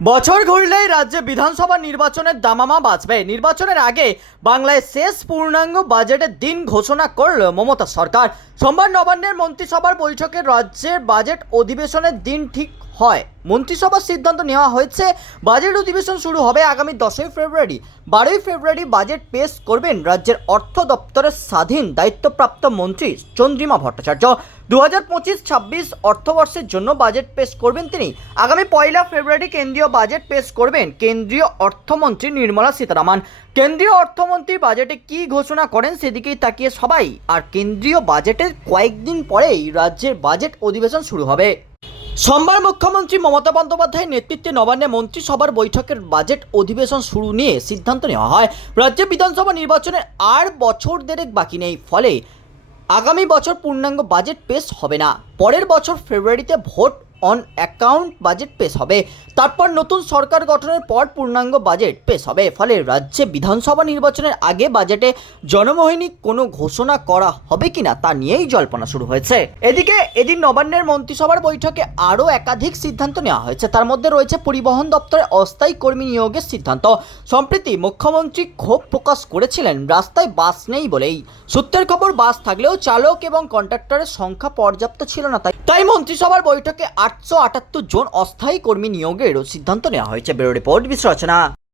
বছর ঘুরলেই রাজ্যে বিধানসভা নির্বাচনের দামামা বাঁচবে নির্বাচনের আগে বাংলায় শেষ পূর্ণাঙ্গ বাজেটের দিন ঘোষণা করল মমতা সরকার। সোমবার নবান্নের মন্ত্রিসভার বৈঠকে রাজ্যের বাজেট অধিবেশনের দিন ঠিক হয়। মন্ত্রিসভার সিদ্ধান্ত নেওয়া হয়েছে, বাজেট অধিবেশন শুরু হবে আগামী দশই ফেব্রুয়ারি। বারোই ফেব্রুয়ারি বাজেট পেশ করবেন রাজ্যের অর্থ দপ্তরের স্বাধীন দায়িত্বপ্রাপ্ত মন্ত্রী চন্দ্রিমা ভট্টাচার্য। দু হাজার পঁচিশ, ছাব্বিশ অর্থবর্ষের জন্য বাজেট পেশ করবেন তিনি। আগামী পয়লা ফেব্রুয়ারি কেন্দ্রীয় বাজেট পেশ করবেন কেন্দ্রীয় অর্থমন্ত্রী নির্মলা সীতারামন। কেন্দ্রীয় অর্থমন্ত্রী বাজেটে কি ঘোষণা করেন সেদিকেই তাকিয়ে সবাই। আর কেন্দ্রীয় বাজেটের কয়েকদিন পরেই রাজ্যের বাজেট অধিবেশন শুরু হবে। সোমবার মুখ্যমন্ত্রী মমতা বন্দ্যোপাধ্যায়ের নেতৃত্বে নবান্নে মন্ত্রিসভার বৈঠকের বাজেট অধিবেশন শুরু নিয়ে সিদ্ধান্ত নেওয়া হয়। রাজ্য বিধানসভা নির্বাচনের আর বছর দেড়েক বাকি নেই, ফলে আগামী বছর পূর্ণাঙ্গ বাজেট পেশ হবে না। পরের বছর ফেব্রুয়ারিতে ভোট অন অ্যাকাউন্ট বাজেট পেশ হবে। তারপর নতুন সরকার গঠনের পর পূর্ণাঙ্গ বাজেট পেশ হবে। ফলে রাজ্যে বিধানসভা নির্বাচনের আগে বাজেটে জনমোহিনী কোনো ঘোষণা করা হবে কিনা তা নিয়েই জল্পনা শুরু হয়েছে। এদিকে এদিন নবান্নের মন্ত্রিসভার বৈঠকে আরও একাধিক সিদ্ধান্ত নেওয়া হয়েছে। তার মধ্যে রয়েছে পরিবহন দপ্তরে অস্থায়ী কর্মী নিয়োগের সিদ্ধান্ত। সম্প্রতি মুখ্যমন্ত্রী ক্ষোভ প্রকাশ করেছিলেন, রাস্তায় বাস নেই বলেই। সূত্রের খবর, বাস থাকলেও চালক এবং কন্ট্রাক্টরের সংখ্যা পর্যাপ্ত ছিল না তাই। তাই মন্ত্রিসভার বৈঠকে আটশো আটাত্তর জন অস্থায়ী কর্মী নিয়োগেরও সিদ্ধান্ত নেওয়া হয়েছে। Bureau report বিশ্লেষণা